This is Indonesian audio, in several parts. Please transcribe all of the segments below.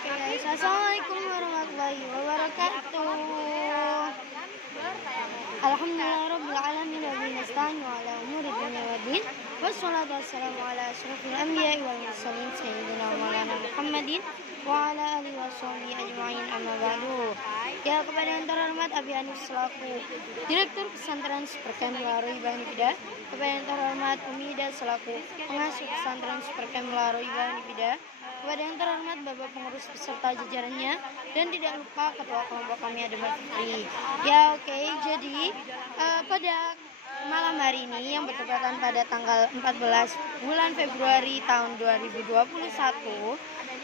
Oke guys, assalamualaikum warahmatullahi wabarakatuh. Alhamdulillahirabbil wa bihi nasta'inu ala umuri dunya waddin. Wassalatu wassalamu ala asyrofil anbiya'i wal mursalin sayyidina maulana Muhammadin wa ala alihi washabihi ajma'in, amma ba'du. Ya, kepada yang terhormat Abi Hanif selaku Direktur Pesantren Supercamp Laroi Banifida, kepada yang terhormat Umida selaku Pengasuh Pesantren Supercamp Laroi Banifida, kepada yang terhormat Bapak Pengurus beserta jajarannya, dan tidak lupa Ketua Kelompok kami Ademar Fikri. Ya, oke, jadi pada malam hari ini yang bertepatan pada tanggal 14 bulan Februari tahun 2021,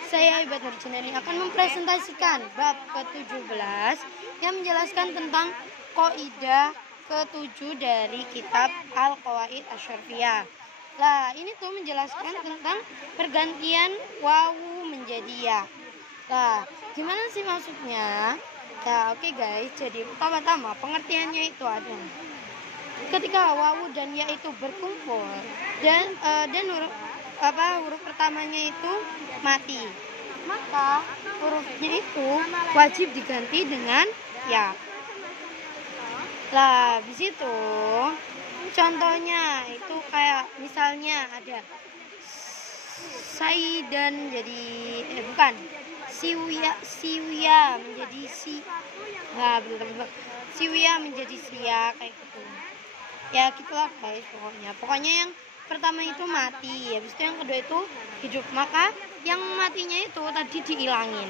saya Ibat Nurjinani akan mempresentasikan bab ke-17 yang menjelaskan tentang kaidah ke-7 dari kitab Al-Qawaid Asy-Syarhiyyah. Nah, ini tuh menjelaskan tentang pergantian wawu menjadi ya. Nah, gimana sih maksudnya? Nah, oke guys, jadi pertama-tama pengertiannya itu ada. Ketika wawu dan ya itu berkumpul dan huruf pertamanya itu mati, maka hurufnya itu wajib diganti dengan ya. Lah, di situ contohnya itu kayak misalnya ada Saidan jadi siwia menjadi si. Nah, betul. Siwia menjadi sia kayak gitu. Ya gitulah guys, pokoknya yang pertama itu mati, habis itu yang kedua itu hidup, maka yang matinya itu tadi dihilangin.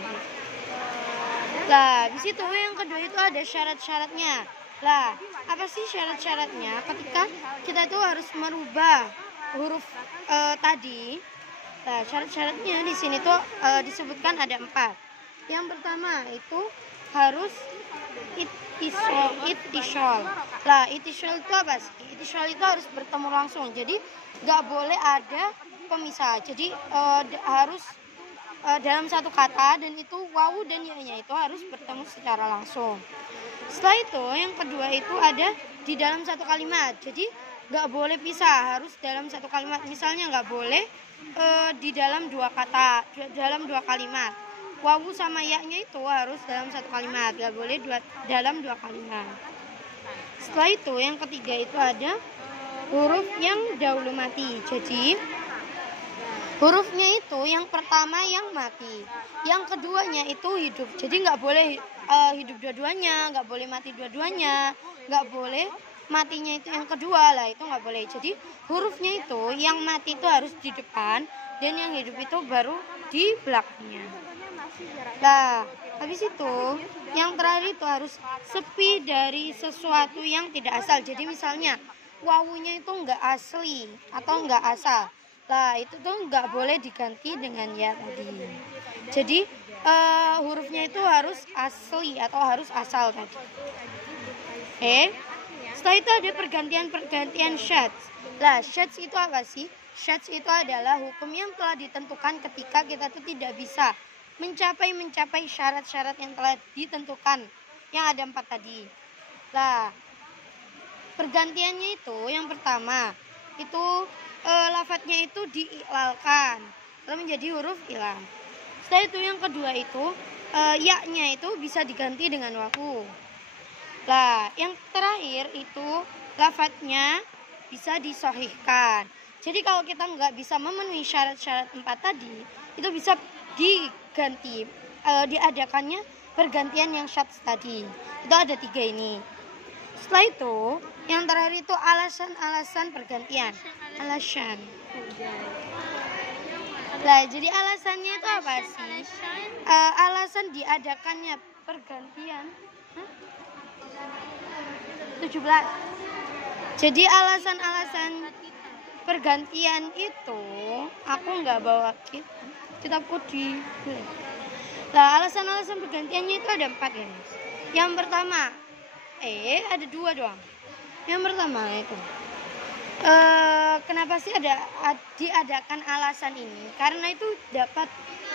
Lah, di situ yang kedua itu ada syarat-syaratnya. Lah, apa sih syarat-syaratnya? Ketika kita itu harus merubah huruf tadi. Nah, syarat-syaratnya di sini tuh disebutkan ada 4. Yang pertama itu harus itisol. Lah, itisol itu apa sih? Itisol itu harus bertemu langsung. Jadi nggak boleh ada pemisah. Jadi harus dalam satu kata, dan itu wawu dan ya-nya itu harus bertemu secara langsung. Setelah itu yang kedua itu ada di dalam satu kalimat. Jadi nggak boleh pisah, harus dalam satu kalimat. Misalnya nggak boleh di dalam dua kata, dalam dua kalimat. Wawu sama ya-nya itu harus dalam satu kalimat, nggak boleh dalam dua kalimat. Setelah itu yang ketiga itu ada huruf yang dahulu mati. Jadi hurufnya itu yang pertama yang mati, yang keduanya itu hidup. Jadi nggak boleh hidup dua-duanya, nggak boleh mati dua-duanya, nggak boleh matinya itu yang kedua, lah itu nggak boleh. Jadi hurufnya itu yang mati itu harus di depan, dan yang hidup itu baru di belakangnya. Nah, habis itu yang terakhir itu harus sepi dari sesuatu yang tidak asal. Jadi misalnya wawunya itu nggak asli atau nggak asal, lah itu tuh nggak boleh diganti dengan ya tadi. Jadi hurufnya itu harus asli atau harus asal tadi. Setelah itu ada pergantian syadz. Lah, syadz itu apa sih? Syadz itu adalah hukum yang telah ditentukan ketika kita tuh tidak bisa mencapai syarat-syarat yang telah ditentukan, yang ada 4 tadi. Lah, pergantiannya itu yang pertama itu lafadznya itu diilalkan, lalu menjadi huruf ilam. Setelah itu yang kedua itu ya-nya itu bisa diganti dengan wawu. Lah, yang terakhir itu lafadznya bisa disahihkan. Jadi kalau kita nggak bisa memenuhi syarat-syarat 4 tadi, itu bisa diganti, diadakannya pergantian yang syadz tadi. Itu ada 3 ini. Setelah itu yang terakhir itu alasan pergantian. Alasan. Nah, jadi alasannya itu apa sih? Alasan diadakannya pergantian 17. Jadi alasan-alasan pergantian itu aku nggak bawa kitabku di. Nah, alasan-alasan pergantiannya itu ada 4 ya. Yang pertama ada 2 doang. Yang pertama itu kenapa sih diadakan alasan ini? Karena itu dapat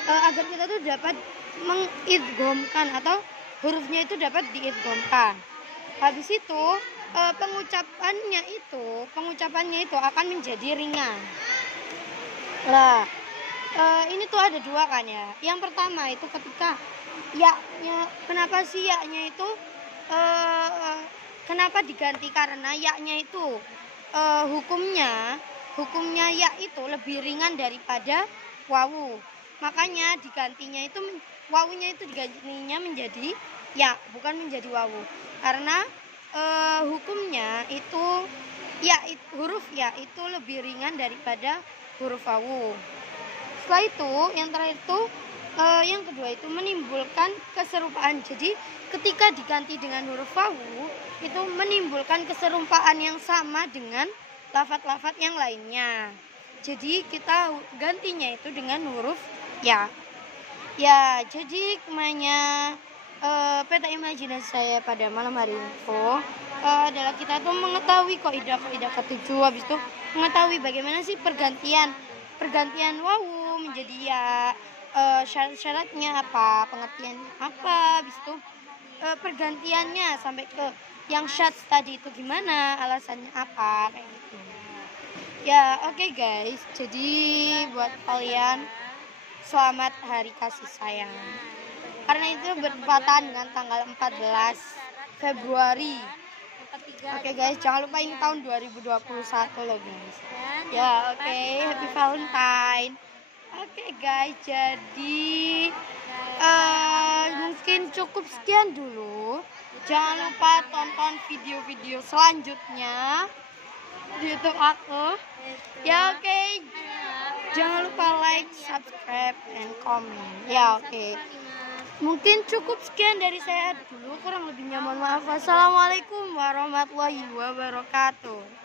agar kita tuh dapat mengidghamkan atau hurufnya itu dapat diidghamkan. Habis itu pengucapannya itu akan menjadi ringan. Lah, ini tuh ada dua kan ya. Yang pertama itu ketika ya kenapa sih ya-nya itu kenapa diganti, karena ya-nya itu hukumnya ya itu lebih ringan daripada wawu. Makanya digantinya itu wawunya itu digantinya menjadi ya, bukan menjadi wawu. Karena hukumnya itu huruf ya itu lebih ringan daripada huruf wawu. Setelah itu yang terakhir itu yang kedua itu menimbulkan keserupaan. Jadi ketika diganti dengan huruf wawu itu menimbulkan keserupaan yang sama dengan lafaz-lafaz yang lainnya. Jadi kita gantinya itu dengan huruf ya. Ya, jadi kemanya peta imajinasi saya pada malam hari ini adalah kita tuh mengetahui kaidah ketujuh, habis itu mengetahui bagaimana sih pergantian wawu menjadi ya, syarat-syaratnya apa, pengertiannya apa, habis itu pergantiannya sampai ke yang syadz tadi itu gimana, alasannya apa, kayak gitu. Ya, oke guys. Jadi buat kalian selamat hari kasih sayang. Karena itu bertepatan dengan tanggal 14 Februari. Oke guys, jangan lupa ini tahun 2021 loh guys. Ya, oke, happy Valentine. Oke guys, jadi mungkin cukup sekian dulu. Jangan lupa tonton video-video selanjutnya di YouTube aku. Ya, oke. Jangan lupa like, subscribe, and comment. Ya, oke. Mungkin cukup sekian dari saya dulu. Kurang lebihnya mohon maaf. Wassalamualaikum warahmatullahi wabarakatuh.